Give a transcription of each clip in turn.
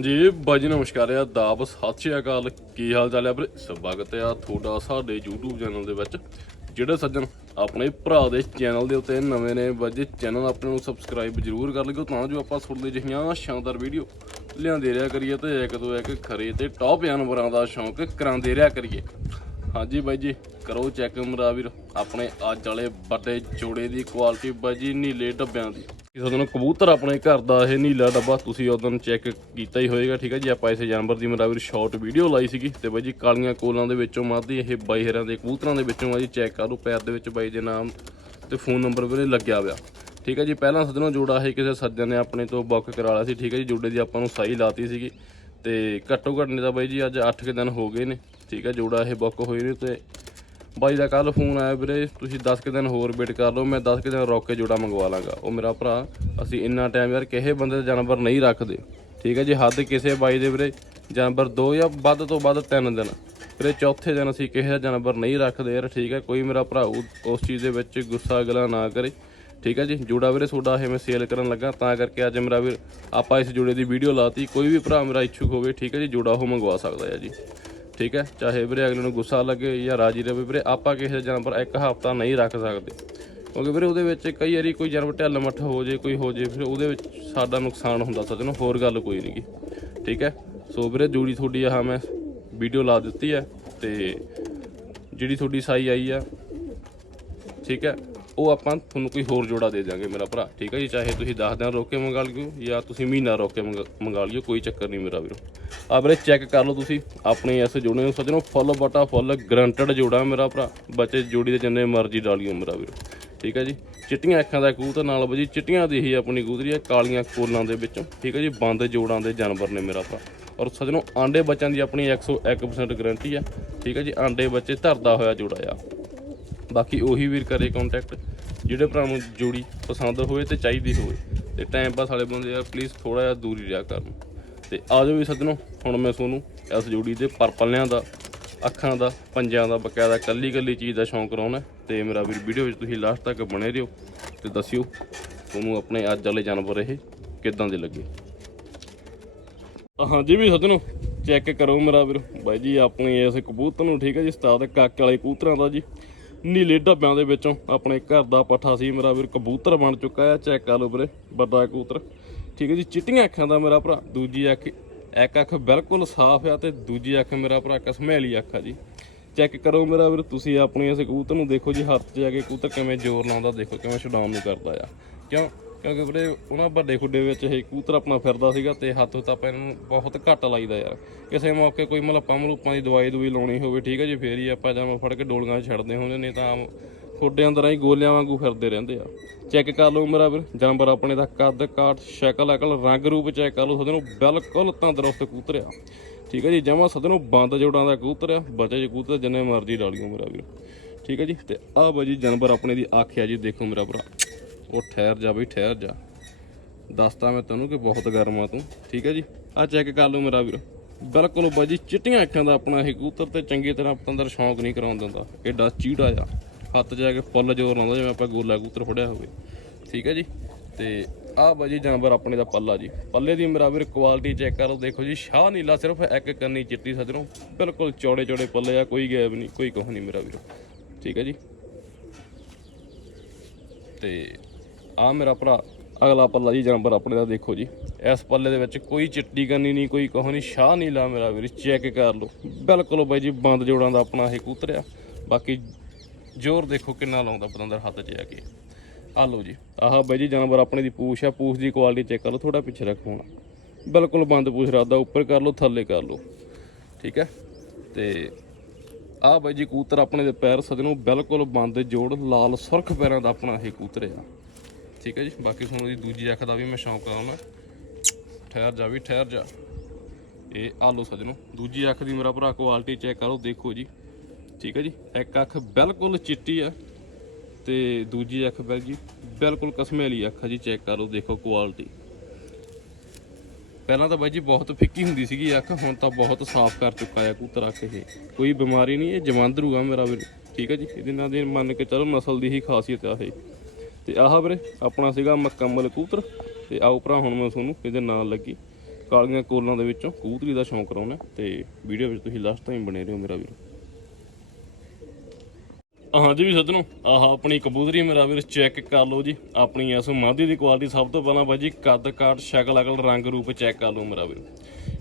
ਹਾਂਜੀ ਬਾਜੀ ਨਮਸਕਾਰ ਆ ਦਾਬ ਸਤਿ ਸ਼੍ਰੀ ਅਕਾਲ। ਕੀ ਹਾਲ ਚਾਲ ਹੈ ਵੀਰੇ? ਸਵਾਗਤ ਆ ਤੁਹਾਡਾ ਸਾਡੇ YouTube ਚੈਨਲ ਦੇ ਵਿੱਚ। ਜਿਹੜੇ ਸੱਜਣ ਆਪਣੇ ਭਰਾ ਦੇ ਚੈਨਲ ਦੇ ਉੱਤੇ ਨਵੇਂ ਨੇ ਬਾਜੀ ਚੈਨਲ ਆਪਣੇ ਨੂੰ ਸਬਸਕ੍ਰਾਈਬ ਜ਼ਰੂਰ ਕਰ ਲਿਓ ਤਾਂ ਜੋ ਆਪਾਂ ਤੁਹਾਡੇ ਜਿਹੀਆਂ ਸ਼ਾਨਦਾਰ ਵੀਡੀਓ। ਲਿਆਂਦੇ ਰਿਹਾ ਕਰੀਏ ਤੇ ਇੱਕ ਤੋਂ ਇੱਕ ਖਰੇ ਤੇ ਟੌਪ ਜਾਨਵਰਾਂ ਦਾ ਸ਼ੌਂਕ ਕਰਾਉਂਦੇ ਰਿਹਾ ਕਰੀਏ। ਹਾਂਜੀ ਬਾਈ ਜੀ, ਕਰੋ ਚੈੱਕ ਮਰਾ ਵੀਰ, ਆਪਣੇ ਅੱਜ ਵਾਲੇ ਵੱਡੇ ਜੋੜੇ ਦੀ ਕੁਆਲਿਟੀ ਬਾਈ ਜੀ, ਨੀਲੇ ਡੱਬਿਆਂ ਦੀ। ਕਿਸੇ ਦਿਨ ਕਬੂਤਰ ਆਪਣੇ ਘਰ ਦਾ ਇਹ ਨੀਲਾ ਡੱਬਾ ਤੁਸੀਂ ਉਦੋਂ ਚੈੱਕ ਕੀਤਾ ਹੀ ਹੋਏਗਾ, ਠੀਕ ਹੈ ਜੀ? ਆਪਾਂ ਇਸੇ ਜਾਨਵਰ ਦੀ ਮਰਾ ਵੀਰ ਸ਼ਾਰਟ ਵੀਡੀਓ ਲਾਈ ਸੀਗੀ ਤੇ ਬਾਈ ਜੀ ਕਾਲੀਆਂ ਕੋਲਾਂ ਦੇ ਵਿੱਚੋਂ ਮਾਦੀ ਇਹ ਬਾਈ ਹਰਾਂ ਦੇ ਕਬੂਤਰਾਂ ਦੇ ਵਿੱਚੋਂ ਆ ਜੀ ਚੈੱਕ ਕਰੋ ਪੈਰ ਦੇ ਵਿੱਚ ਬਾਈ ਦੇ ਨਾਮ ਤੇ ਫੋਨ ਨੰਬਰ ਵੀਰੇ ਲੱਗਿਆ ਹੋਇਆ। ਠੀਕ ਹੈ ਜੀ, ਪਹਿਲਾਂ ਸੱਜਣੋਂ ਜੋੜਾ ਇਹ ਕਿਸੇ ਸੱਜਣ ਨੇ ਆਪਣੇ ਤੋਂ ਬੁੱਕ ਕਰਾ ਲਿਆ ਸੀ, ਠੀਕ ਹੈ ਜੀ, ਜੋੜੇ ਦੀ ਆਪਾਂ ਨੂੰ ਸਾਈ ਲਾਤੀ ਸੀਗੀ। ਤੇ ਘੱਟੋ ਘੱਟ ਨੇ ਤਾਂ ਬਾਈ ਜੀ ਅੱਜ 8 ਕੁ ਦਿਨ ਹੋ ਗਏ ਨੇ, ਠੀਕ ਹੈ, ਜੋੜਾ ਇਹ ਬੁੱਕ ਹੋਈ ਨੇ ਤੇ ਬਾਈ ਦਾ ਕੱਲ ਫੋਨ ਆਇਆ ਵੀਰੇ, ਤੁਸੀਂ 10 ਕੁ ਦਿਨ ਹੋਰ ਵੇਟ ਕਰ ਲਓ, ਮੈਂ 10 ਕੁ ਦਿਨ ਰੋਕ ਕੇ ਜੋੜਾ ਮੰਗਵਾ ਲਾਂਗਾ। ਉਹ ਮੇਰਾ ਭਰਾ, ਅਸੀਂ ਇੰਨਾ ਟਾਈਮ ਯਾਰ ਕਿਸੇ ਬੰਦੇ ਦਾ ਜਾਨਵਰ ਨਹੀਂ ਰੱਖਦੇ। ਠੀਕ ਹੈ ਜੀ, ਹੱਦ ਕਿਸੇ ਬਾਈ ਦੇ ਵੀਰੇ, ਜਾਨਵਰ ਦੋ ਜਾਂ ਵੱਧ ਤੋਂ ਵੱਧ ਤਿੰਨ ਦਿਨ। ਵੀਰੇ, ਚੌਥੇ ਦਿਨ ਅਸੀਂ ਕਿਸੇ ਦਾ ਜਾਨਵਰ ਨਹੀਂ ਰੱਖਦੇ ਯਾਰ, ਠੀਕ ਹੈ, ਕੋਈ ਮੇਰਾ ਭਰਾ ਉਸ ਚੀਜ਼ ਦੇ ਵਿੱਚ ਗੁੱਸਾ ਗਲਾ ਨਾ ਕਰੇ। ਠੀਕ ਹੈ ਜੀ, ਜੋੜਾ ਵੀਰੇ, ਤੁਹਾਡਾ ਇਹ ਮੈਂ ਸੇਲ ਕਰਨ ਲੱਗਾ, ਤਾਂ ਕਰਕੇ ਅੱਜ ਮੇਰਾ ਵੀਰ, ਆਪਾਂ ਇਸ ਜੋੜੇ ਦੀ ਵੀਡੀਓ ਲਾਤੀ, ਕੋਈ ਵੀ ਭਰਾ ਮੇਰਾ ਇੱਛੁਕ ਹੋਵੇ, ਠੀਕ ਹੈ ਜੀ, ਜੋੜਾ ਉਹ ਮੰਗਵਾ ਸਕਦਾ ਹੈ ਜੀ। ਠੀਕ ਹੈ? ਚਾਹੇ ਵੀਰੇ ਅਗਲੇ ਨੂੰ ਗੁੱਸਾ ਲੱਗੇ ਜਾਂ ਰਾਜੀ ਰਵੇ, ਵੀਰੇ ਆਪਾਂ ਕਿਸੇ ਦਾ ਜਾਨਵਰ ਇੱਕ ਹਫ਼ਤਾ ਨਹੀਂ ਰੱਖ ਸਕਦੇ। ਕਿਉਂਕਿ ਵੀਰੇ ਉਹਦੇ ਵਿੱਚ ਕਈ ਵਾਰੀ ਕੋਈ ਜਾਨਵਰ ਢਿੱਲ ਮੱਠ ਹੋ ਜੇ, ਕੋਈ ਹੋ ਜੇ, ਫਿਰ ਉਹਦੇ ਵਿੱਚ ਸਾਡਾ ਨੁਕਸਾਨ ਹੁੰਦਾ ਸੱਜਣੋ, ਹੋਰ ਗੱਲ ਕੋਈ ਨਹੀਂਗੀ ਠੀਕ ਹੈ? ਸੋ ਵੀਰੇ ਜੂੜੀ ਤੁਹਾਡੀ ਆਹ ਮੈਂ ਵੀਡੀਓ ਲਾ ਦਿੱਤੀ ਹੈ ਤੇ ਜਿਹੜੀ ਤੁਹਾਡੀ ਸਾਈ ਆਈ ਆ, ਠੀਕ ਹੈ? ਉਹ ਆਪਾਂ ਤੁਹਾਨੂੰ ਕੋਈ ਹੋਰ ਜੋੜਾ ਦੇ ਦਾਂਗੇ ਮੇਰਾ ਭਰਾ, ਠੀਕ ਹੈ ਜੀ? ਚਾਹੇ ਤੁਸੀਂ 10 ਦਿਨ ਰੋਕ ਕੇ ਮੰਗਾ ਲਿਓ ਜਾਂ ਤੁਸੀਂ ਮਹੀਨਾ ਰੋਕ ਕੇ ਮੰਗਾ- ਮੰਗਾ ਲਿਓ, ਕੋਈ ਚੱਕਰ ਨਹੀਂ ਮੇਰਾ ਵੀਰੋ। ਆ ਵੀਰੇ ਚੈੱਕ ਕਰ ਲਓ ਤੁਸੀਂ, ਆਪਣੇ ਇਸ ਜੋੜੇ ਨੂੰ ਸੱਜਣੋ, ਫੁੱਲ ਬਟਾ ਫੁੱਲ ਗਰੰਟਡ ਜੋੜਾ ਮੇਰਾ ਭਰਾ। ਬੱਚੇ ਜੋੜੀ ਦੇ ਜਿੰਨੇ ਮਰਜ਼ੀ ਡਾਲਿਓ ਮੇਰਾ ਵੀਰੋ, ਠੀਕ ਹੈ ਜੀ? ਚਿੱਟੀਆਂ ਅੱਖਾਂ ਦਾ ਕਬੂਤਰ ਨਾਲ ਬਜੀ, ਚਿੱਟੀਆਂ ਦੀ ਹੀ ਆਪਣੀ ਕਬੂਤਰੀ ਹੈ ਕਾਲੀਆਂ ਕੋਲਾਂ ਦੇ ਵਿੱਚੋਂ, ਠੀਕ ਹੈ ਜੀ? ਬੰਦ ਜੋੜਾਂ ਦੇ ਜਾਨਵਰ ਨੇ ਮੇਰਾ ਭਰਾ। ਔਰ ਸੱਜਣੋ, ਆਂਡੇ ਬੱਚਿਆਂ ਦੀ ਆਪਣੀ 101% ਗਾਰੰਟੀ ਆ, ਠੀਕ ਹੈ ਜੀ? ਆਂਡੇ ਬੱਚੇ ਧਰਦਾ ਹੋਇਆ ਜੋੜਾ ਆ। ਬਾਕੀ ਉਹੀ ਵੀਰ ਕਰੇ ਕੰਟੈਕਟ ਜਿਹੜੇ ਭਰਾ ਨੂੰ ਜੋੜੀ ਪਸੰਦ ਹੋਵੇ ਤੇ ਚਾਹੀਦੀ ਹੋਵੇ ਤੇ ਟਾਈਮ ਪਾਸ ਵਾਲੇ ਬੰਦੇ ਯਾਰ ਪਲੀਜ਼ ਥੋੜਾ ਜਿਹਾ ਦੂਰੀ ਰਿਹਾ ਕਰਨ ਤੇ ਆ ਜਾਓ ਵੀ ਸੱਜਣੋ, ਹੁਣ ਮੈਂ ਤੁਹਾਨੂੰ ਇਸ ਜੋੜੀ ਦੇ ਪਰਪਲਿਆਂ ਦਾ, ਅੱਖਾਂ ਦਾ, ਪੰਜਾਂ ਦਾ, ਬਕਾਇਦਾ ਕੱਲੀ ਕੱਲੀ ਚੀਜ਼ ਦਾ ਸ਼ੌਂਕ ਕਰਾਉਣਾ ਤੇ ਮੇਰਾ ਵੀਰ ਵੀਡੀਓ ਵਿੱਚ ਤੁਸੀਂ ਲਾਸਟ ਤੱਕ ਬਣੇ ਰਹੋ ਤੇ ਦੱਸਿਓ ਤੁਹਾਨੂੰ ਆਪਣੇ ਅੱਜ ਵਾਲੇ ਜਾਨਵਰ ਇਹ ਕਿੱਦਾਂ ਦੇ ਲੱਗੇ। ਹਾਂਜੀ ਵੀ ਸੱਜਣੋ ਚੈੱਕ ਕਰੋ ਮੇਰਾ ਵੀਰ। ਬਾਈ ਜੀ, ਆਪਣੇ ਇਸ ਕਬੂਤਰ ਨੂੰ ਠੀਕ ਹੈ ਜੀ ਸਤਾਦ ਕਾਕੇ ਵਾਲੇ ਕਬੂਤਰਾਂ ਦਾ ਜੀ। ਨੀਲੇ ਢੱਬਿਆਂ ਦੇ ਵਿੱਚੋਂ ਆਪਣੇ ਘਰ ਦਾ ਪੱਠਾ ਸੀ। ਮੇਰਾ ਵੀਰ ਕਬੂਤਰ ਬਣ ਚੁੱਕਾ ਆ, ਚੈੱਕ ਕਰ ਲਓ ਵੀਰੇ, ਵੱਡਾ ਕਬੂਤਰ। ਠੀਕ ਹੈ ਜੀ, ਚਿੱਟੀਆਂ ਅੱਖਾਂ ਦਾ ਮੇਰਾ ਭਰਾ। ਦੂਜੀ ਅੱਖ, ਇੱਕ ਅੱਖ ਬਿਲਕੁਲ ਸਾਫ਼ ਆ ਤੇ ਦੂਜੀ ਅੱਖ ਮੇਰਾ ਭਰਾ ਕਸਮੈਲੀ ਅੱਖ ਆ ਜੀ। ਚੈੱਕ ਕਰੋ ਮੇਰਾ ਵੀਰ, ਤੁਸੀਂ ਆਪਣੀ ਇਸ ਕਬੂਤਰ ਨੂੰ ਦੇਖੋ ਜੀ, ਹੱਥ 'ਚ ਜਾ ਕੇ ਕਬੂਤਰ ਕਿਵੇਂ ਜ਼ੋਰ ਲਾਉਂਦਾ, ਦੇਖੋ ਕਿਵੇਂ ਛਡਾਉਣ ਨੂੰ ਕਰਦਾ ਆ। ਕਿਉਂ? ਕਿਉਂਕਿ ਵੀਰੇ, ਉਹਨਾਂ ਵੱਡੇ ਖੁੱਡੇ ਵਿੱਚ ਇਹ ਕੂਤਰ ਆਪਣਾ ਫਿਰਦਾ ਸੀਗਾ ਤੇ ਹੱਥ ਉੱਤੇ ਆਪਾਂ ਇਹਨਾਂ ਨੂੰ ਬਹੁਤ ਘੱਟ ਲਾਈਦਾ ਯਾਰ। ਕਿਸੇ ਮੌਕੇ ਕੋਈ ਮਲੱਪਾਂ ਪੰਮ ਦੀ ਦਵਾਈ ਦੂਈ ਲਾਉਣੀ ਹੋਵੇ, ਠੀਕ ਹੈ ਜੀ, ਫੇਰ ਹੀ ਆਪਾਂ ਜਾਂ ਫੜ ਕੇ ਡੋਲੀਆਂ 'ਚ ਛੱਡਦੇ ਹੁੰਦੇ ਨੇ ਤਾਂ ਆਮ ਖੁੱਡੇ ਅੰਦਰ ਹੀ ਗੋਲਿਆਂ ਵਾਂਗੂ ਫਿਰਦੇ ਰਹਿੰਦੇ ਆ। ਚੈੱਕ ਕਰ ਲਓ ਮੇਰਾ ਵੀਰ, ਜਾਨਵਰ ਆਪਣੇ ਦਾ ਕੱਦ, ਕਾਠ, ਸ਼ਕਲ, ਅਕਲ, ਰੰਗ ਰੂਪ ਚੈੱਕ ਕਰ ਲਓ, ਸਦੇ ਨੂੰ ਬਿਲਕੁਲ ਤੰਦਰੁਸਤ ਕਬੂਤਰ ਆ। ਠੀਕ ਹੈ ਜੀ, ਜਮਾ ਸਦੇ ਨੂੰ ਬੰਦ ਜੋੜਾਂ ਦਾ ਕਬੂਤਰ ਆ, ਬਚੇ ਜੀ ਕਬੂਤਰ ਜਿੰਨੇ ਮਰਜ਼ੀ ਡਾਲੀਓ ਮੇਰਾ ਵੀਰ। ਠੀਕ ਹੈ ਜੀ, ਤੇ ਆਹ ਬਾਜੀ ਜਾਨਵਰ ਆਪਣੇ ਦੀ ਆਖਿਆ ਜੀ, ਦੇਖੋ ਮੇਰਾ ਭਰਾ। ਉਹ ਠਹਿਰ ਜਾ ਬਈ, ਠਹਿਰ ਜਾ। ਦੱਸਤਾ ਮੈਂ ਤੈਨੂੰ ਕਿ ਬਹੁਤ ਗਰਮ ਆ ਤੂੰ, ਠੀਕ ਹੈ ਜੀ? ਆ ਚੈੱਕ ਕਰ ਲਓ ਮੇਰਾ ਵੀਰ। ਬਿਲਕੁਲ ਬਾਜੀ ਚਿੱਟੀਆਂ ਅੱਖਾਂ ਦਾ ਆਪਣਾ ਇਹ ਕਬੂਤਰ ਤੇ ਚੰਗੀ ਤਰ੍ਹਾਂ ਪਤੰਦਰ ਸ਼ੌਂਕ ਨਹੀਂ ਕਰਾਉਣ ਦਿੰਦਾ। ਐਡਾ ਚੀੜਾ ਆ। ਹੱਥ 'ਚ ਜਾ ਕੇ ਫੁੱਲ ਜ਼ੋਰ ਲਾਉਂਦਾ ਜਿਵੇਂ ਆਪਾਂ ਗੋਲਾ ਕਬੂਤਰ ਫੜਿਆ ਹੋਵੇ। ਠੀਕ ਹੈ ਜੀ? ਤੇ ਆਹ ਬਾਜੀ ਜਾਨਵਰ ਆਪਣੇ ਦਾ ਪੱਲਾ ਜੀ। ਪੱਲੇ ਦੀ ਮੇਰਾ ਵੀਰ ਕੁਆਲਿਟੀ ਚੈੱਕ ਕਰੋ ਦੇਖੋ ਜੀ, ਸ਼ਾਹ ਨੀਲਾ ਸਿਰਫ ਇੱਕ ਕੰਨੀ ਚਿੱਟੀ ਸੱਜਣੋ। ਬਿਲਕੁਲ ਚੌੜੇ ਚੌੜੇ ਪੱਲੇ ਆ, ਕੋਈ ਗੈਬ ਨਹੀਂ, ਕੋਈ ਕੁਝ ਨਹੀਂ ਮੇਰਾ ਵੀਰ। ਠੀਕ ਹੈ ਜੀ? ਤੇ ਆ ਮੇਰਾ ਭਰਾ, ਅਗਲਾ ਪੱਲਾ ਜੀ ਜਾਨਵਰ ਆਪਣੇ ਦਾ ਦੇਖੋ ਜੀ। ਇਸ ਪੱਲੇ ਦੇ ਵਿੱਚ ਕੋਈ ਚਿੱਟੀ ਕੰਨੀ ਨਹੀਂ, ਕੋਈ ਕੋਹ ਨਹੀਂ, ਸ਼ਾਹ ਨਹੀਂ ਲਾ ਮੇਰਾ ਵੀਰ, ਚੈੱਕ ਕਰ ਲਓ। ਬਿਲਕੁਲ ਬਾਈ ਜੀ, ਬੰਦ ਜੋੜਾਂ ਦਾ ਆਪਣਾ ਇਹ ਕੂਤਰਿਆ। ਬਾਕੀ ਜ਼ੋਰ ਦੇਖੋ ਕਿੰਨਾ ਲਾਉਂਦਾ ਪਤੰਦਰ ਹੱਥ 'ਚ ਆ ਕੇ। ਆ ਲਓ ਜੀ, ਆਹ ਬਾਈ ਜੀ, ਜਾਨਵਰ ਆਪਣੇ ਦੀ ਪੂਛ ਆ, ਪੂਛ ਦੀ ਕੁਆਲਿਟੀ ਚੈੱਕ ਕਰ ਲਓ ਥੋੜਾ ਪਿੱਛੇ ਰੱਖੋ ਹੁਣ। ਬਿਲਕੁਲ ਬੰਦ ਪੂਛ ਰੱਖਦਾ, ਉੱਪਰ ਕਰ ਲਓ, ਥੱਲੇ ਕਰ ਲਓ। ਠੀਕ ਹੈ? ਤੇ ਆਹ ਬਾਈ ਜੀ ਕੂਤਰ ਆਪਣੇ ਦੇ ਪੈਰ ਸਜਣੋਂ, ਬਿਲਕੁਲ ਬੰਦ ਜੋੜ, ਲਾਲ ਸੁਰਖ ਪੈਰਾਂ ਦਾ ਆਪਣਾ ਇਹ ਕਬੂਤਰ ਆ ਠੀਕ ਹੈ ਜੀ। ਬਾਕੀ ਤੁਹਾਨੂੰ ਦੀ ਦੂਜੀ ਅੱਖ ਦਾ ਵੀ ਮੈਂ ਸ਼ੌਂਕ ਕਰਾਉਣਾ ਠਹਿਰ ਜਾ ਵੀ, ਠਹਿਰ ਜਾ। ਇਹ ਆ ਲਓ ਸਜਣੋ ਦੂਜੀ ਅੱਖ ਦੀ ਮੇਰਾ ਭਰਾ ਕੁਆਲਿਟੀ ਚੈੱਕ ਕਰੋ, ਦੇਖੋ ਜੀ। ਠੀਕ ਹੈ ਜੀ। ਇੱਕ ਅੱਖ ਬਿਲਕੁਲ ਚਿੱਟੀ ਆ ਤੇ ਦੂਜੀ ਅੱਖ ਬਿਲ ਜੀ, ਬਿਲਕੁਲ ਕਸਮੇਲੀ ਅੱਖ ਆ ਜੀ। ਚੈੱਕ ਕਰੋ, ਦੇਖੋ ਕੁਆਲਿਟੀ ਪਹਿਲਾਂ ਤਾਂ ਬਾਈ ਜੀ ਬਹੁਤ ਫਿੱਕੀ ਹੁੰਦੀ ਸੀਗੀ ਅੱਖ। ਹੁਣ ਤਾਂ ਬਹੁਤ ਸਾਫ਼ ਕਰ ਚੁੱਕਾ ਹੈ ਕੂਤਰ ਅੱਖ ਇਹ। ਕੋਈ ਬਿਮਾਰੀ ਨਹੀਂ, ਇਹ ਜਮਾਂਦਰੂ ਆ ਮੇਰਾ ਵੀਰ। ਠੀਕ ਹੈ ਜੀ। ਇਹਦੇ ਨਾਲ ਦੇ ਮੰਨ ਕੇ ਚਲੋ ਨਸਲ ਦੀ ਹੀ ਖਾਸੀਅਤ ਆ ਇਹ। ਤੇ ਆਹ ਵੀਰੇ, ਆਪਣਾ ਸੀਗਾ ਮੁਕੰਮਲ ਕਬੂਤਰ ਤੇ ਆਓ ਭਰਾ, ਹੁਣ ਮੈਂ ਤੁਹਾਨੂੰ ਇਹਦੇ ਨਾਲ ਲੱਗੀ। ਕਾਲੀਆਂ ਕੋਲਾਂ ਦੇ ਵਿੱਚੋਂ ਕਬੂਤਰੀ ਦਾ ਸ਼ੌਂਕ ਕਰਾਉਣਾ ਤੇ ਵੀਡੀਓ ਵਿੱਚ ਤੁਸੀਂ ਲਾਸਟ ਟਾਈਮ ਬਣੇ ਰਹੋ ਮੇਰਾ ਵੀਰ। ਹਾਂਜੀ ਵੀ ਸੱਜਣੋ, ਆਹ ਆਪਣੀ ਕਬੂਤਰੀ ਮੇਰਾ ਵੀਰ ਚੈੱਕ ਕਰ ਲਓ ਜੀ। ਆਪਣੀ ਇਸ ਮਾਦੀ ਦੀ ਕੁਆਲਿਟੀ ਸਭ ਤੋਂ ਪਹਿਲਾਂ ਬਾਈ ਜੀ, ਕੱਦ ਕਾਟ ਸ਼ਕਲ, ਅਕਲ, ਰੰਗ ਰੂਪ ਚੈੱਕ ਕਰ ਲਓ ਮੇਰਾ ਵੀਰ।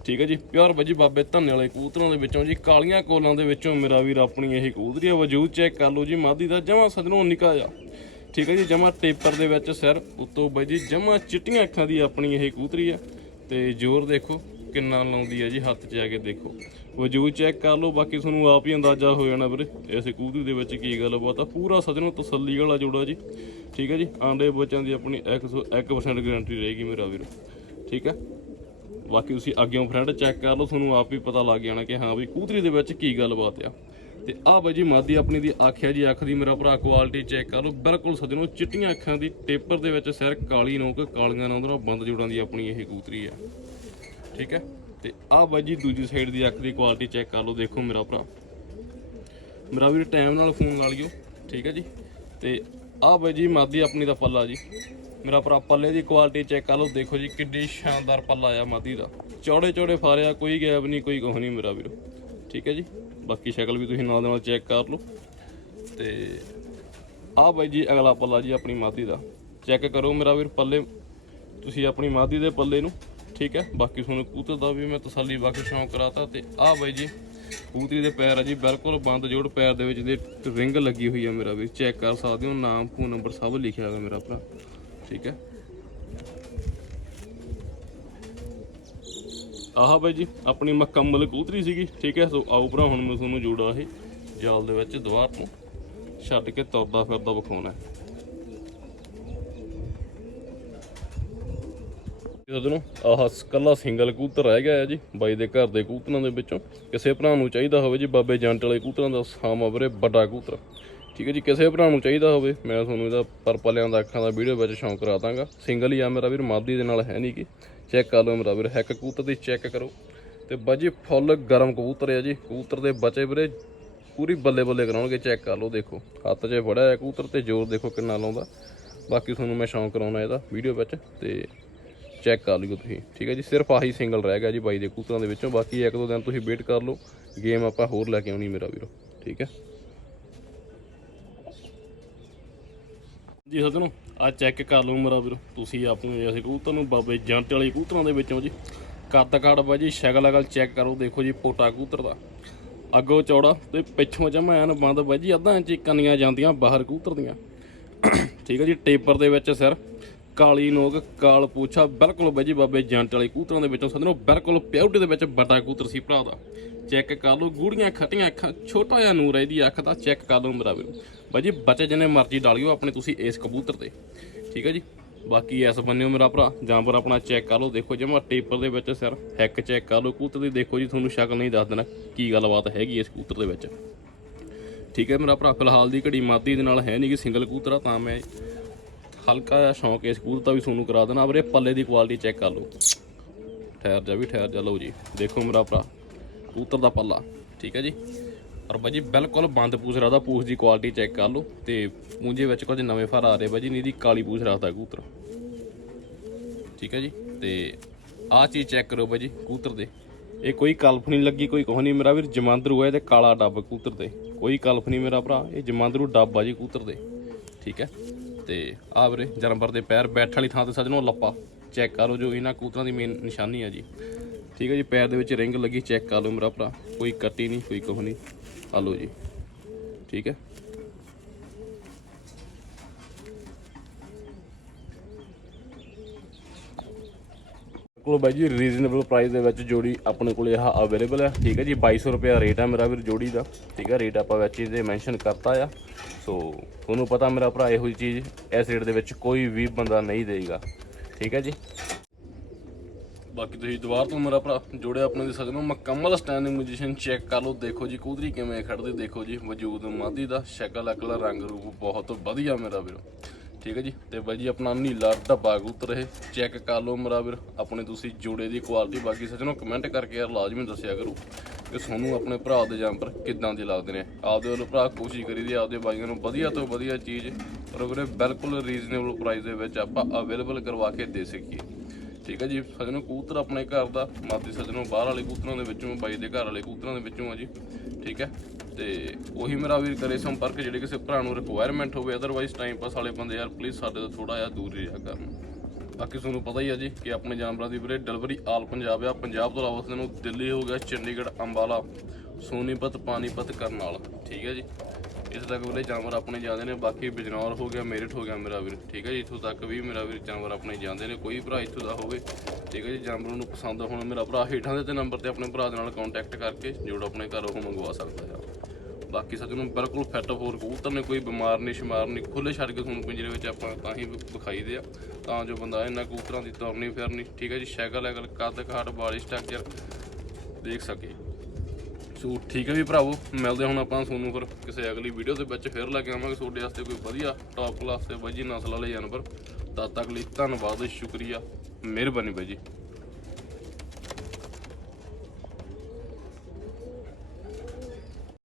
ਠੀਕ ਹੈ ਜੀ? ਪਿਓਰ ਬਾਈ ਜੀ, ਬਾਬੇ ਧੰਨੇ ਵਾਲੇ ਕਬੂਤਰਾਂ ਦੇ ਵਿੱਚੋਂ ਜੀ, ਕਾਲੀਆਂ ਕੋਲਾਂ ਦੇ ਵਿੱਚੋਂ ਮੇਰਾ ਵੀਰ ਆਪਣੀ ਇਹ ਕਬੂਤਰੀ ਆ ਵਜੂਦ ਚੈੱਕ ਕਰ ਲਓ ਜੀ, ਮਾਦੀ ਦਾ ਜਮਾ ਸੱਜਣੋ ਨਿਕਾ ਜਾ ਠੀਕ ਹੈ ਜੀ ਜਮਾ ਟੇਪਰ ਦੇ ਵਿੱਚ ਸਿਰ, ਉੱਤੋਂ ਬਾਈ ਜੀ ਜਮਾ ਚਿੱਟੀਆਂ ਅੱਖਾਂ ਦੀ ਆਪਣੀ ਇਹ ਕੂਤਰੀ ਆ। ਤੇ ਜ਼ੋਰ ਦੇਖੋ, ਕਿੰਨਾ ਲਾਉਂਦੀ ਹੈ ਜੀ, ਹੱਥ 'ਚ ਆ ਕੇ ਦੇਖੋ। ਵਜੂਦ ਚੈੱਕ ਕਰ ਲਓ, ਬਾਕੀ ਤੁਹਾਨੂੰ ਆਪ ਹੀ ਅੰਦਾਜ਼ਾ ਹੋ ਜਾਣਾ ਵੀਰੇ, ਇਸ ਕਬੂਤਰੀ ਦੇ ਵਿੱਚ ਕੀ ਗੱਲਬਾਤ ਆ। ਪੂਰਾ ਸੱਜਣੋ ਤਸੱਲੀ ਵਾਲਾ ਜੋੜਾ ਜੀ। ਠੀਕ ਹੈ ਜੀ, ਆਂਡੇ ਬੱਚਿਆਂ ਦੀ ਆਪਣੀ 101% ਗਾਰੰਟੀ ਰਹੇਗੀ ਮੇਰਾ ਵੀਰ। ਠੀਕ ਹੈ, ਬਾਕੀ ਤੁਸੀਂ ਅੱਗਿਓਂ ਫਰੈਂਡ ਚੈੱਕ ਕਰ ਲਓ, ਤੁਹਾਨੂੰ ਆਪ ਹੀ ਪਤਾ ਲੱਗ ਜਾਣਾ ਕਿ ਹਾਂ ਵੀ ਕਬੂਤਰੀ ਦੇ ਵਿੱਚ ਕੀ ਗੱਲਬਾਤ ਆ। ਤੇ ਆਹ ਬਾਈ ਜੀ ਮਾਦੀ ਆਪਣੀ ਦੀ ਆਖਿਆ ਜੀ, ਅੱਖ ਦੀ ਮੇਰਾ ਭਰਾ ਕੁਆਲਿਟੀ ਚੈੱਕ ਕਰ ਲਓ। ਬਿਲਕੁਲ ਸੱਜਣੋ, ਚਿੱਟੀਆਂ ਅੱਖਾਂ ਦੀ ਟੇਪਰ ਦੇ ਵਿੱਚ ਸਿਰ ਕਾਲੀ ਨੋਕ, ਕਾਲੀਆਂ ਨੋਕ ਨਾਲ ਬੰਦ ਜੋੜਾਂ ਦੀ ਆਪਣੀ ਇਹ ਕਬੂਤਰੀ ਆ ਠੀਕ ਹੈ? ਤੇ ਆਹ ਬਾਈ ਜੀ ਦੂਜੀ ਸਾਈਡ ਦੀ ਅੱਖ ਦੀ ਕੁਆਲਿਟੀ ਚੈੱਕ ਕਰ ਲਓ, ਦੇਖੋ ਮੇਰਾ ਭਰਾ। ਮੇਰਾ ਵੀਰ ਟਾਈਮ ਨਾਲ ਫੋਨ ਲਾ ਲਿਓ। ਠੀਕ ਹੈ ਜੀ? ਤੇ ਆਹ ਬਾਈ ਜੀ ਮਾਦੀ ਆਪਣੀ ਦਾ ਪੱਲਾ ਜੀ। ਮੇਰਾ ਭਰਾ ਪੱਲੇ ਦੀ ਕੁਆਲਿਟੀ ਚੈੱਕ ਕਰ ਲਓ, ਦੇਖੋ ਜੀ ਕਿੱਡੀ ਸ਼ਾਨਦਾਰ ਪੱਲਾ ਆ ਮਾਦੀ ਦਾ। ਚੌੜੇ ਚੌੜੇ ਫਾਰਿਆ, ਕੋਈ ਗੈਪ ਨਹੀਂ, ਕੋਈ ਕੁਛ ਨਹੀਂ ਮੇਰਾ ਵੀਰੋ। ਠੀਕ ਹੈ ਜੀ। ਬਾਕੀ ਸ਼ਕਲ ਵੀ ਤੁਸੀਂ ਨਾਲ ਦੇ ਨਾਲ ਚੈੱਕ ਕਰ ਲਓ। ਤੇ ਆਹ ਬਾਈ ਜੀ, ਅਗਲਾ ਪੱਲਾ ਜੀ ਆਪਣੀ ਮਾਦੀ ਦਾ। ਚੈੱਕ ਕਰੋ ਮੇਰਾ ਵੀਰ ਪੱਲੇ। ਤੁਸੀਂ ਆਪਣੀ ਮਾਦੀ ਦੇ ਪੱਲੇ ਨੂੰ, ਠੀਕ ਹੈ। ਬਾਕੀ ਤੁਹਾਨੂੰ ਕਬੂਤਰ ਦਾ ਵੀ ਮੈਂ ਤਸੱਲੀ ਬਾਕੀ ਸ਼ੌਂਕ ਕਰਾਤਾ। ਤੇ ਆਹ ਬਾਈ ਜੀ, ਕਬੂਤਰੀ ਦੇ ਪੈਰ ਆ ਜੀ, ਬਿਲਕੁਲ ਬੰਦ ਜੋੜ ਪੈਰ ਦੇ ਵਿੱਚ ਦੇ ਰਿੰਗ ਲੱਗੀ ਹੋਈ ਆ ਮੇਰਾ ਵੀਰ। ਚੈੱਕ ਕਰ ਸਕਦੇ ਹੋ, ਨਾਮ ਫੋਨ ਨੰਬਰ ਸਭ ਲਿਖਿਆ ਹੋਇਆ ਮੇਰਾ ਭਰਾ। ਠੀਕ ਹੈ। ਆਹ ਬਾਈ ਜੀ, ਆਪਣੀ ਮੁਕੰਮਲ ਕੂਤਰੀ ਸੀਗੀ, ਠੀਕ ਹੈ? ਸੋ ਆਓ ਭਰਾ, ਹੁਣ ਮੈਂ ਤੁਹਾਨੂੰ ਜੋੜਾ ਇਹ ਜਾਲ ਦੇ ਵਿੱਚ ਦੁਬਾਰ ਤੋਂ ਛੱਡ ਕੇ ਤੁਰਦਾ ਫਿਰਦਾ ਵਿਖਾਉਣਾ ਜਦੋਂ ਆਹ ਕੱਲਾ ਸਿੰਗਲ ਕੂਤਰ ਰਹਿ ਗਿਆ ਜੀ, ਬਾਈ ਦੇ ਘਰ ਦੇ ਕਬੂਤਰਾਂ ਦੇ ਵਿੱਚੋਂ। ਕਿਸੇ ਭਰਾ ਨੂੰ ਚਾਹੀਦਾ ਹੋਵੇ ਜੀ, ਬਾਬੇ ਜੰਟ ਵਾਲੇ ਕਬੂਤਰਾਂ ਦਾ ਸਾਮਾ ਵੀਰੇ, ਵੱਡਾ ਕੂਤਰ ਠੀਕ ਹੈ ਜੀ, ਕਿਸੇ ਭਰਾ ਨੂੰ ਚਾਹੀਦਾ ਹੋਵੇ, ਮੈਂ ਤੁਹਾਨੂੰ ਇਹਦਾ ਪਰਪਲਿਆਂ ਦਾ ਅੱਖਾਂ ਦਾ ਵੀਡੀਓ ਵਿੱਚ ਸ਼ੌਂਕ ਕਰਾ ਦਾਂਗਾ। ਸਿੰਗਲ ਹੀ ਆ ਮੇਰਾ ਵੀਰ, ਮਾਦੀ ਦੇ ਨਾਲ ਹੈ ਨਹੀਂ ਕਿ ਚੈੱਕ ਕਰ ਲਓ ਮੇਰਾ ਵੀਰ, ਹੈਕ ਕਬੂਤਰ ਦੀ ਚੈੱਕ ਕਰੋ। ਤੇ ਬਾਜੀ ਫੁੱਲ ਗਰਮ ਕਬੂਤਰ ਹੈ ਜੀ। ਕਬੂਤਰ ਦੇ ਬੱਚੇ ਵੀਰੇ ਪੂਰੀ ਬੱਲੇ ਬੱਲੇ ਕਰਾਉਣਗੇ, ਚੈੱਕ ਕਰ ਲਓ ਦੇਖੋ। ਹੱਥ 'ਚ ਫੜਿਆ ਹੈ ਕਬੂਤਰ ਤੇ ਜ਼ੋਰ ਦੇਖੋ ਕਿੰਨਾ ਲਾਉਂਦਾ। ਬਾਕੀ ਤੁਹਾਨੂੰ ਮੈਂ ਸ਼ੌਂਕ ਕਰਾਉਣਾ ਇਹਦਾ ਵੀਡੀਓ ਵਿੱਚ ਤੇ ਚੈੱਕ ਕਰ ਲਿਓ ਤੁਸੀਂ। ਠੀਕ ਹੈ ਜੀ, ਸਿਰਫ ਆਹੀ ਸਿੰਗਲ ਰਹਿ ਗਿਆ ਜੀ ਬਾਈ ਦੇ ਕਬੂਤਰਾਂ ਦੇ ਵਿੱਚੋਂ। ਬਾਕੀ ਇੱਕ ਦੋ ਦਿਨ ਤੁਸੀਂ ਵੇਟ ਕਰ ਲਓ। ਗੇਮ ਆਪਾਂ ਹੋਰ ਲੈ ਕੇ ਆਉਣੀ ਮੇਰਾ ਵੀਰੋ। ਠੀਕ ਹੈ ਜੀ ਸੱਜਣੋ ਆ ਚੈੱਕ ਕਰ ਲਓ ਮੇਰਾ ਵੀਰ। ਤੁਸੀਂ ਆਪਣੇ ਅਸੀਂ ਕਬੂਤਰ ਨੂੰ ਬਾਬੇ ਜੰਟ ਵਾਲੇ ਕਬੂਤਰਾਂ ਦੇ ਵਿੱਚੋਂ ਜੀ। ਕੱਦ ਕਾੜ ਬਾਈ ਜੀ ਸ਼ਕਲ ਅਗਲ ਚੈੱਕ ਕਰੋ, ਦੇਖੋ ਜੀ ਪੋਟਾ ਕਬੂਤਰ ਦਾ। ਅੱਗੋਂ ਚੌੜਾ ਤੇ ਪਿੱਛੋਂ ਜਮਾ ਐਨ ਬੰਦ ਬਾਈ ਜੀ ਅੱਧਾ ਇੰਚ ਹੀ ਕੰਨੀਆਂ ਜਾਂਦੀਆਂ ਬਾਹਰ ਕਬੂਤਰ ਦੀਆਂ। ਠੀਕ ਹੈ ਜੀ, ਟੇਪਰ ਦੇ ਵਿੱਚ ਸਿਰ, ਕਾਲੀ ਨੋਕ, ਕਾਲ ਪੂਛਾ, ਬਿਲਕੁਲ ਬਾਈ ਜੀ ਬਾਬੇ ਜੰਟ ਵਾਲੇ ਕੂਤਰਾਂ ਦੇ ਵਿੱਚੋਂ। ਸੱਜਣੋ, ਬਿਲਕੁਲ ਪਿਓਰਟੀ ਦੇ ਵਿੱਚ ਵੱਡਾ ਕੂਤਰ ਸੀ ਭਰਾ ਦਾ। ਚੈੱਕ ਕਰ ਲਓ, ਗੂੜੀਆਂ ਖਟੀਆਂ ਅੱਖਾਂ, ਛੋਟਾ ਜਿਹਾ ਨੂਰ ਹੈ ਇਹਦੀ ਅੱਖ ਦਾ ਚੈੱਕ ਕਰ ਲਓ ਮੇਰਾ ਵੀਰ। ਬਾਈ ਜੀ, ਬੱਚੇ ਜਿੰਨੇ ਮਰਜ਼ੀ ਡਾਲਿਓ, ਆਪਣੇ ਤੁਸੀਂ ਇਸ ਕਬੂਤਰ ਤੇ। ਠੀਕ ਹੈ ਜੀ? ਬਾਕੀ ਐਸ ਬੰਨਿਓ ਮੇਰਾ ਭਰਾ ਜਾਨਵਰ ਆਪਣਾ ਚੈੱਕ ਕਰ ਲਓ, ਦੇਖੋ ਜਿਵੇਂ ਟੇਪਰ ਦੇ ਵਿੱਚ ਸਿਰ, ਹੈਕ ਚੈੱਕ ਕਰ ਲਓ, ਕਬੂਤਰ ਦੀ ਦੇਖੋ ਜੀ, ਤੁਹਾਨੂੰ ਸ਼ਕਲ ਨਹੀਂ ਦੱਸ ਦੇਣਾ ਕੀ ਗੱਲਬਾਤ ਹੈਗੀ ਇਸ ਕਬੂਤਰ ਦੇ ਵਿੱਚ। ਠੀਕ ਹੈ ਮੇਰਾ ਭਰਾ, ਫਿਲਹਾਲ ਦੀ ਘੜੀ ਮਾਦੀ ਦੇ ਨਾਲ ਹੈ ਨਹੀਂ ਕਿ ਸਿੰਗਲ ਕਬੂਤਰ ਆ, ਤਾਂ ਮੈਂ ਹਲਕਾ ਜਿਹਾ ਸ਼ੌਂਕ ਇਸ ਕਬੂਤਰ ਦਾ ਵੀ ਤੁਹਾਨੂੰ ਕਰਾ ਦੇਣਾ। ਵੀਰੇ, ਪੱਲੇ ਦੀ ਕੁਆਲਿਟੀ ਚੈੱਕ ਕਰ ਲਓ। ਠਹਿਰ ਜਾ ਵੀ, ਠਹਿਰ ਜਾ, ਲਓ ਜੀ। ਦੇਖੋ ਮੇਰਾ ਭਰਾ, ਕਬੂਤਰ ਦਾ ਪੱਲਾ। ਠੀਕ ਹੈ ਜੀ? ਔਰ ਬਾਜੀ ਬਿਲਕੁਲ ਬੰਦ ਪੂਛ ਰੱਖਦਾ ਪੂਛ ਦੀ ਕੁਆਲਿਟੀ ਚੈੱਕ ਕਰ ਲਓ ਤੇ ਪੂੰਜੇ ਵਿੱਚ ਕੁਝ ਨਵੇਂ ਫਰ ਆ ਰਹੇ ਬਾਜੀ ਨਹੀਂ ਦੀ ਕਾਲੀ ਪੂਛ ਰੱਖਦਾ ਕਬੂਤਰ। ਠੀਕ ਹੈ ਜੀ? ਤੇ ਆਹ ਚੀਜ਼ ਚੈੱਕ ਕਰੋ ਬਾਜੀ ਕਬੂਤਰ ਦੇ। ਇਹ ਕੋਈ ਕਲਫ ਨਹੀਂ ਲੱਗੀ, ਕੋਈ ਕੁਛ ਨਹੀਂ। ਮੇਰਾ ਵੀਰ ਜਮਾਂਦਰੂ ਹੈ ਤੇ ਕਾਲਾ ਡੱਬ ਕਬੂਤਰ ਤੇ ਕੋਈ ਕਲਫ ਨਹੀਂ ਮੇਰਾ ਭਰਾ, ਇਹ ਜਮਾਂਦਰੂ ਡੱਬ ਆ ਜੀ ਕਬੂਤਰ ਦੇ। ਠੀਕ ਹੈ? ਤੇ ਆ ਵੀਰੇ ਜਨਮਪਰ ਦੇ ਪੈਰ ਬੈਠ ਵਾਲੀ ਥਾਂ ਤੇ ਸਜਣੋ, ਲੱਪਾ। ਚੈੱਕ ਕਰੋ ਜੋ ਇਹਨਾਂ ਕਬੂਤਰਾਂ ਦੀ ਮੇਨ ਨਿਸ਼ਾਨੀ ਆ ਜੀ। ਠੀਕ ਹੈ ਜੀ? ਪੈਰ ਦੇ ਵਿੱਚ ਰਿੰਗ ਲੱਗੀ ਚੈੱਕ ਕਰ ਲਓ ਮੇਰਾ ਭਰਾ। ਕੋਈ ਕੱਟੀ ਨਹੀਂ, ਕੋਈ ਕੁਛ ਨਹੀਂ। ਆ ਲਓ ਜੀ। ਠੀਕ ਹੈ। ਕੋਲ ਬਾਈ ਜੀ ਰੀਜ਼ਨੇਬਲ ਪ੍ਰਾਈਸ ਦੇ ਵਿੱਚ ਜੋੜੀ ਆਪਣੇ ਕੋਲ ਇਹ ਅਵੇਲੇਬਲ ਹੈ। ਠੀਕ ਹੈ ਜੀ 2200 ਰੁਪਿਆ ਰੇਟ ਹੈ ਮੇਰਾ ਵੀਰ ਜੋੜੀ ਦਾ। ਠੀਕ ਹੈ ਰੇਟ ਆਪਾਂ ਵਿੱਚ ਇਹਦੇ ਮੈਂਸ਼ਨ ਕਰਤਾ ਆ। ਸੋ ਤੁਹਾਨੂੰ ਪਤਾ ਮੇਰਾ ਭਰਾ ਇਹੋ ਜਿਹੀ ਚੀਜ਼ ਇਸ ਰੇਟ ਦੇ ਵਿੱਚ ਕੋਈ ਵੀ ਬੰਦਾ ਨਹੀਂ ਦੇਗਾ। ਠੀਕ ਹੈ ਜੀ। ਬਾਕੀ ਤੁਸੀਂ ਦੁਬਾਰਾ ਤੋਂ ਮੇਰਾ ਭਰਾ ਜੋੜਿਆ ਆਪਣੇ ਦੇ ਸਜਣੋ ਮੁਕੰਮਲ ਸਟੈਂਡਿੰਗ ਪੋਜੀਸ਼ਨ ਚੈੱਕ ਕਰ ਲਓ, ਦੇਖੋ ਜੀ ਕੂਦਰੀ ਕਿਵੇਂ ਖੜਦੇ ਦੇਖੋ ਜੀ ਵਜੂਦ ਮਾਦੀ ਦਾ ਸ਼ਕਲ, ਅਕਲ, ਰੰਗ ਰੂਪ ਬਹੁਤ ਵਧੀਆ ਮੇਰਾ ਵੀਰੋ। ਠੀਕ ਹੈ ਜੀ? ਤੇ ਬਾਈ ਜੀ ਆਪਣਾ ਨੀਲਾ ਡੱਬਾ ਕਬੂਤਰ ਇਹ ਚੈੱਕ ਕਰ ਲਓ ਮੇਰਾ ਵੀਰ। ਆਪਣੇ ਤੁਸੀਂ ਜੋੜੇ ਦੀ ਕੁਆਲਿਟੀ ਬਾਕੀ ਸਜਣੋ ਕਮੈਂਟ ਕਰਕੇ ਯਾਰ ਲਾਜ਼ਮੀ ਦੱਸਿਆ ਕਰੋ ਕਿ ਤੁਹਾਨੂੰ ਆਪਣੇ ਭਰਾ ਦੇ ਜੰਪਰ ਕਿੱਦਾਂ ਦੇ ਲੱਗਦੇ ਨੇ। ਆਪਦੇ ਵੱਲੋਂ ਭਰਾ ਕੋਸ਼ਿਸ਼ ਕਰੀਦੀ ਆਪਦੇ ਬਾਈਆਂ ਨੂੰ ਵਧੀਆ ਤੋਂ ਵਧੀਆ ਚੀਜ਼, ਪਰ ਵੀਰੇ ਬਿਲਕੁਲ ਰੀਜ਼ਨੇਬਲ ਪ੍ਰਾਈਸ ਦੇ ਵਿੱਚ ਆਪਾਂ ਅਵੇਲੇਬਲ ਕਰਵਾ ਕੇ ਦੇ ਸਕੀਏ। ਠੀਕ ਹੈ ਜੀ, ਸਜਣੋ ਕਬੂਤਰ ਆਪਣੇ ਘਰ ਦਾ ਮਾਦੀ ਸਜਣੋ ਬਾਹਰ ਵਾਲੇ ਕਬੂਤਰਾਂ ਦੇ ਵਿੱਚੋਂ, ਬਾਈ ਦੇ ਘਰ ਵਾਲੇ ਕਬੂਤਰਾਂ ਦੇ ਵਿੱਚੋਂ ਆ ਜੀ, ਠੀਕ ਹੈ। ਤੇ ਉਹੀ ਮੇਰਾ ਵੀਰ ਕਰੇ ਸੰਪਰਕ, ਜਿਹੜੇ ਕਿਸੇ ਭਰਾ ਨੂੰ ਰਿਕੁਆਇਰਮੈਂਟ ਹੋਵੇ ਅਦਰਵਾਈਜ਼ ਟਾਈਮ ਪਾਸ ਵਾਲੇ ਬੰਦੇ, ਯਾਰ ਪਲੀਜ਼ ਸਾਡੇ ਤੋਂ ਥੋੜਾ ਜਿਹਾ ਦੂਰ ਰਿਹਾ ਕਰਨ ਬਾਕੀ ਤੁਹਾਨੂੰ ਪਤਾ ਹੀ ਆ ਜੀ ਕਿ ਆਪਣੇ ਜਾਨਵਰਾਂ ਦੀ ਵੀਰੇ ਡਿਲੀਵਰੀ ਆਲ ਪੰਜਾਬ ਆ। ਪੰਜਾਬ ਤੋਂ ਇਲਾਵਾ ਤੁਹਾਨੂੰ ਦਿੱਲੀ ਹੋ ਗਿਆ, ਚੰਡੀਗੜ੍ਹ, ਅੰਬਾਲਾ, ਸੋਨੀਪਤ ਪਾਨੀਪਤ ਕਰਨਾਲ, ਠੀਕ ਹੈ ਜੀ। ਇਸ ਤੱਕ ਵੀਰੇ ਜਾਨਵਰ ਆਪਣੇ ਜਾਂਦੇ ਨੇ, ਬਾਕੀ ਬਿਜਨੌਰ ਹੋ ਗਿਆ, ਮੇਰਠ ਹੋ ਗਿਆ ਮੇਰਾ ਵੀਰ, ਠੀਕ ਹੈ ਜੀ? ਇੱਥੋਂ ਤੱਕ ਵੀ ਮੇਰਾ ਵੀਰ ਜਾਨਵਰ ਆਪਣੇ ਜਾਂਦੇ ਨੇ, ਕੋਈ ਭਰਾ ਇੱਥੋਂ ਦਾ ਹੋਵੇ, ਠੀਕ ਹੈ ਜੀ? ਜਾਨਵਰ ਨੂੰ ਪਸੰਦ ਹੋਣ, ਮੇਰਾ ਭਰਾ ਹੇਠਾਂ ਦੇ ਤੇ ਨੰਬਰ ਤੇ ਆਪਣੇ ਭਰਾ ਦੇ ਨਾਲ ਕੰਟੈਕਟ ਕਰਕੇ ਜੋੜ ਆਪਣੇ ਘਰ ਉਹ ਮੰਗਵਾ ਸਕਦਾ ਹੈ। ਬਾਕੀ ਸੱਚ ਨੂੰ ਬਿਲਕੁਲ ਫਿੱਟ ਹੋਰ ਕਬੂਤਰ ਨੇ, ਕੋਈ ਬਿਮਾਰ ਨਹੀਂ, ਸ਼ਿਮਾਰ ਨਹੀਂ ਖੁੱਲੇ ਛੱਡ ਕੇ ਤੁਹਾਨੂੰ ਪਿੰਜਰੇ ਵਿੱਚ ਆਪਾਂ ਤਾਂ ਹੀ ਵਿਖਾਈ ਦੇ ਆ। ਤਾਂ ਜੋ ਬੰਦਾ ਇਹਨਾਂ ਕਬੂਤਰਾਂ ਦੀ ਤੁਰਨੀ ਫਿਰਨੀ, ਠੀਕ ਹੈ ਜੀ? ਸ਼ੈਕਲ ਐਗਲ ਕੱਦ ਕਾਠ ਬਾਡੀ ਸਟਰਕਚਰ ਦੇਖ ਸਕੇ। ਸੂਟ ਠੀਕ ਹੈ ਵੀ ਭਰਾਵੋ, ਮਿਲਦੇ ਹੁਣ ਆਪਾਂ ਤੁਹਾਨੂੰ ਫਿਰ ਕਿਸੇ ਅਗਲੀ ਵੀਡੀਓ ਦੇ ਵਿੱਚ ਫਿਰ ਲੈ ਕੇ ਆਵਾਂਗੇ। ਤੁਹਾਡੇ ਵਾਸਤੇ ਕੋਈ ਵਧੀਆ ਟੌਪ ਕਲਾਸ ਤੇ ਬਾਈ ਜੀ ਨਸਲ ਵਾਲੇ ਜਾਨਵਰ। ਤਦ ਤੱਕ ਲਈ ਧੰਨਵਾਦ, ਸ਼ੁਕਰੀਆ, ਮਿਹਰਬਾਨੀ ਬਾਈ ਜੀ।